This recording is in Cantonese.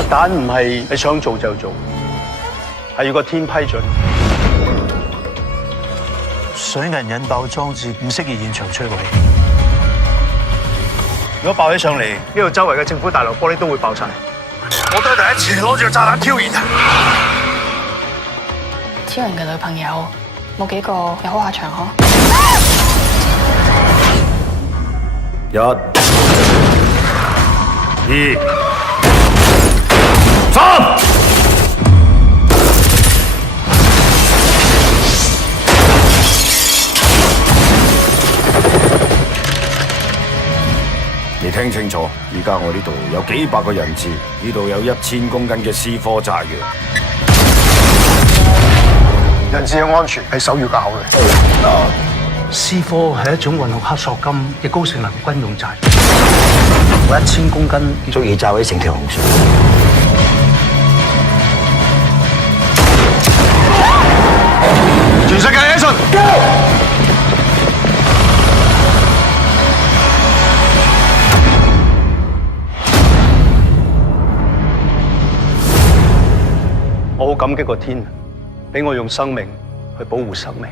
拆彈唔係你想做就做，係要個天批准。水銀引爆裝置唔適宜現場摧毀。如果爆起上嚟，呢度周圍嘅政府大樓玻璃都會爆晒。我都係第一次攞住炸彈挑釁。超人嘅女朋友冇幾個有好下場呵。1、2、3。你聽清楚，而家我呢度有幾百個人質，呢度有1000公斤嘅C4炸藥。人質嘅安全係首要嘅考慮。C4係一種混合黑索金嘅高性能軍用炸藥，我1000公斤足以炸毀成條紅船。全世界一齊 Go！ 我好感激個天，俾我用生命去保護生命。